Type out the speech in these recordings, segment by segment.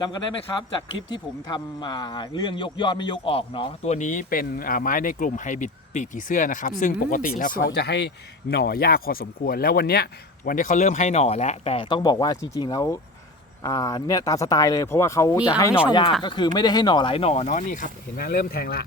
จำกันได้ไหมครับ จากคลิปที่ผมทำมาเรื่องยกยอดไม่ยกออกเนาะตัวนี้เป็นอ่าไม้ในกลุ่มไฮบริดปีกผีเสื้อนะครับอืมซึ่งปกติแล้วสีสวยเขาจะให้หน่อยากพอสมควร แล้ววันเนี้ยวันนี้เขาเริ่มให้หน่อแล้ว แต่ต้องบอกว่าจริง ๆ แล้วอ่าเนี่ยตามสไตล์เลยเพราะว่าเขาจะให้หน่อยากก็คือไม่ได้ให้หน่อหลายหน่อเนาะนี่ครับเห็นไหมเริ่มแทงละ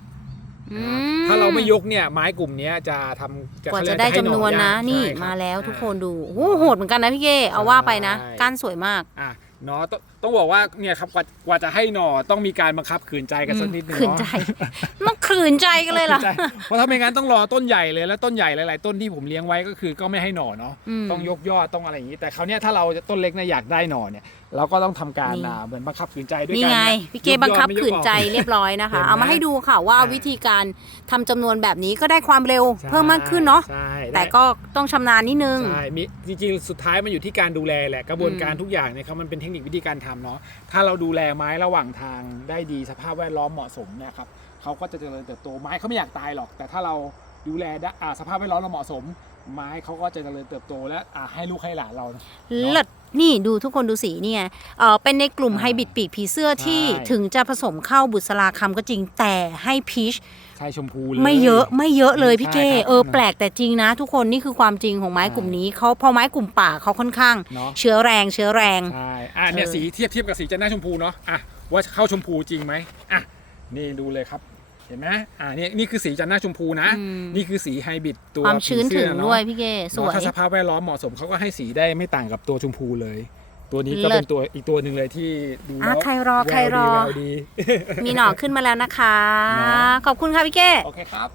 อืถ้าเราไม่ยกเนี่ยไม้กลุ่มเนี้ยจะทำกว่าเขาเรีจะยได้ให้จำหนวนยนะกนี่ใช่รับมาแล้วทุกอ่าคนดูโอ้โหโหดเหมือนกันนะพี่เก้เอาว่าไปนะใช่ก้านสวยมาก อะ เนาะต้องต้องบอกว่าเนี่ยครับกว่ากว่าจะให้หน่อต้องมีการบังคับขืนใจกันสักนิดนึงขืนเนาะใจต้องขืนใจกันเลยเหรอขืนใจเพราะถ้าไม่งั้นต้องรอต้นใหญ่เลยแล้วต้นใหญ่หลาย ๆ ต้นที่ผมเลี้ยงไว้ก็คือก็ไม่ให้หน่อเนาะอืมต้องยกยอดต้องอะไรอย่างนี้ แต่คราวเนี้ยถ้าเราจะต้นเล็กเนี่ยอยากได้หน่อเนี่ยเราก็ต้องทำการนี่ อ่าเหมือนบังคับขืนใจด้วยนี่กันไงเนี่ยพี่เกบังคับยกยอดไม่ยกขืนใจออกเรียบร้อยนะคะ เห็นไหมเอามาให้ดูค่ะว่าอ่า วิธีการทำจำนวนแบบนี้ก็ได้ความเร็วใช่เพิ่มมากขึ้นเนาะใช่แต่ได้ก็ต้องชำนาญนิดนึง ใช่มีจริง ๆ สุดท้ายมันอยู่ที่การดูแลแหละกระบวนการอืมทุกอย่างเนี่ยครับมันเป็นเทคนิควิธีการทำเนาะถ้าเราดูแลไม้ระหว่างทางได้ดีสภาพแวดล้อมเหมาะสมเนี่ยครับเขาก็จะเจริญเติบโตไม้เขาไม่อยากตายหรอก แต่ถ้าเราดูแลได้อ่าสภาพแวดล้อมเราเหมาะสม ไม้เขาก็จะเจริญเติบโตและอ่าให้ลูกให้หลานเราเลิศนี่ดูทุกคนดูสีเนี่ยเออเป็นในกลุ่มอ่าไฮบริดปีกผีเสื้อที่ใช่ ถึงจะผสมเข้าบุษราคำก็จริงแต่ให้พีชใช่ชมพูเลย ไม่เยอะไม่เยอะเลยพี่เก้ใช่ครับเออแปลกแต่จริงนะ ทุกคนนี่คือความจริงของไม้ใช่กลุ่มนี้เขาพอไม้กลุ่มป่าเขาค่อนข้าง เนาะเชื้อแรงเชื้อแรง ใช่อะเนี่ยเออ สีเทียบเทียบกับสีจันทร์หน้าชมพูเนาะอะว่าเข้าชมพูจริงไหมอะนี่ดูเลยครับ เห็นไหมอ่านี่นี่คือสีจันทร์หน้าชมพูนะ อืม นี่คือสีไฮบริดตัวความชื้นผีถึเสื้งอเนอะด้วยพี่เก้สวย เนอะถ้าสภาพแวดล้อมเหมาะสมเขาก็ให้สีได้ไม่ต่างกับตัวชมพูเลย ตัวนี้ก็เลิศ เป็นตัวอีกตัวหนึ่งเลยที่ดูอะแล้วใครรอแววใครรอดีแววดี มีหน่อขึ้นมาแล้วนะคะเนอะขอบคุณค่ะพี่เก้ โอเคครับ